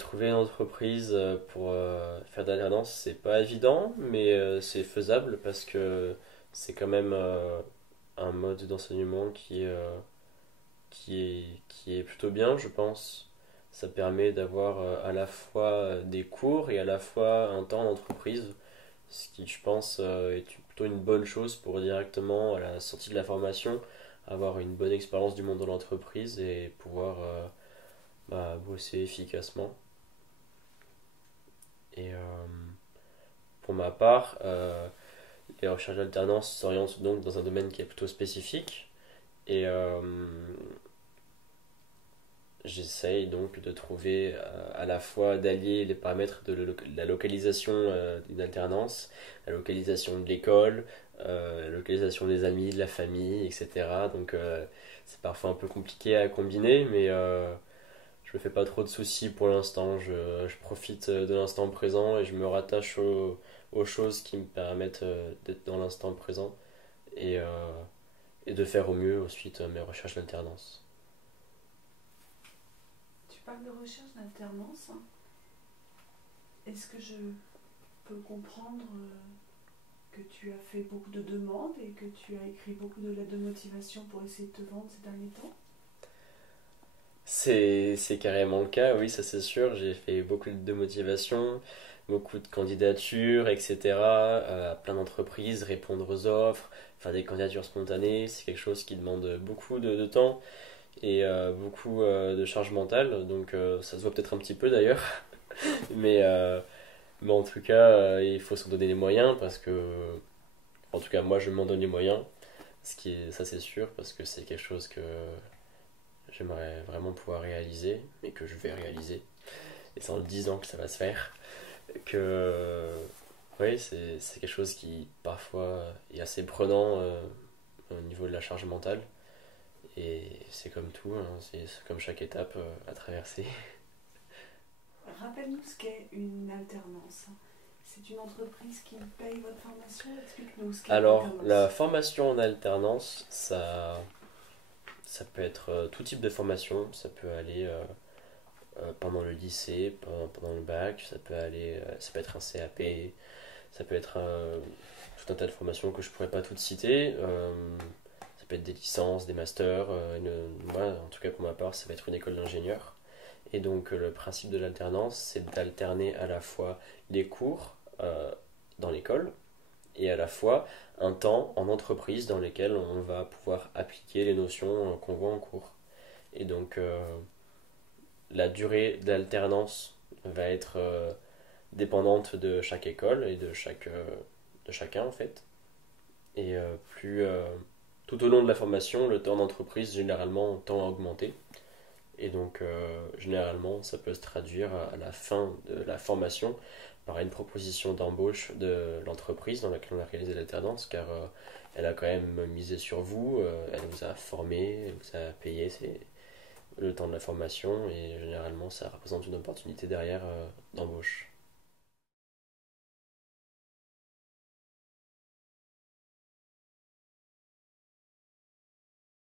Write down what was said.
Trouver une entreprise pour faire de l'alternance, c'est pas évident, mais c'est faisable parce que c'est quand même un mode d'enseignement qui est plutôt bien, je pense. Ça permet d'avoir à la fois des cours et à la fois un temps d'entreprise, ce qui, je pense, est plutôt une bonne chose pour directement, à la sortie de la formation, avoir une bonne expérience du monde de l'entreprise et pouvoir bosser efficacement. Et pour ma part, les recherches d'alternance s'orientent donc dans un domaine qui est plutôt spécifique. Et j'essaye donc de trouver à la fois d'allier les paramètres de la localisation d'une alternance, la localisation de l'école, la localisation des amis, de la famille, etc. Donc c'est parfois un peu compliqué à combiner, mais je me fais pas trop de soucis pour l'instant. Je profite de l'instant présent et je me rattache aux choses qui me permettent d'être dans l'instant présent et, euh, et de faire au mieux ensuite mes recherches d'alternance. Tu parles de recherche d'alternance, hein. Est-ce que je peux comprendre que tu as fait beaucoup de demandes et que tu as écrit beaucoup de lettres de motivation pour essayer de te vendre ces derniers temps? C'est carrément le cas, oui, ça c'est sûr. J'ai fait beaucoup de motivation, beaucoup de candidatures, etc. À plein d'entreprises, répondre aux offres, faire des candidatures spontanées. C'est quelque chose qui demande beaucoup de temps et beaucoup de charge mentale. Donc ça se voit peut-être un petit peu d'ailleurs. Mais, euh, mais en tout cas, il faut s'en donner les moyens parce que, en tout cas, moi je m'en donne les moyens. Ça c'est sûr, parce que c'est quelque chose que j'aimerais vraiment pouvoir réaliser et que je vais réaliser. Et c'est en le disant que ça va se faire. Que, oui, c'est quelque chose qui parfois est assez prenant au niveau de la charge mentale. Et c'est comme tout, hein, c'est comme chaque étape à traverser. Rappelle-nous ce qu'est une alternance. C'est une entreprise qui paye votre formation? Explique-nous ce qu'est une Alors, la alternance. formation en alternance, ça peut être tout type de formation. Ça peut aller pendant le lycée, pendant le bac, ça peut être un CAP, ça peut être tout un tas de formations que je pourrais pas toutes citer. Ça peut être des licences, des masters. Moi, en tout cas pour ma part, ça va être une école d'ingénieur. Et donc le principe de l'alternance, c'est d'alterner à la fois les cours dans l'école et à la fois un temps en entreprise dans lequel on va pouvoir appliquer les notions qu'on voit en cours. Et donc la durée de l'alternance va être dépendante de chaque école et de chacun en fait. Et tout au long de la formation, le temps d'entreprise généralement tend à augmenter. Et donc généralement, ça peut se traduire à la fin de la formation par une proposition d'embauche de l'entreprise dans laquelle on a réalisé l'alternance, car elle a quand même misé sur vous, elle vous a formé, elle vous a payé le temps de la formation, et généralement ça représente une opportunité derrière d'embauche.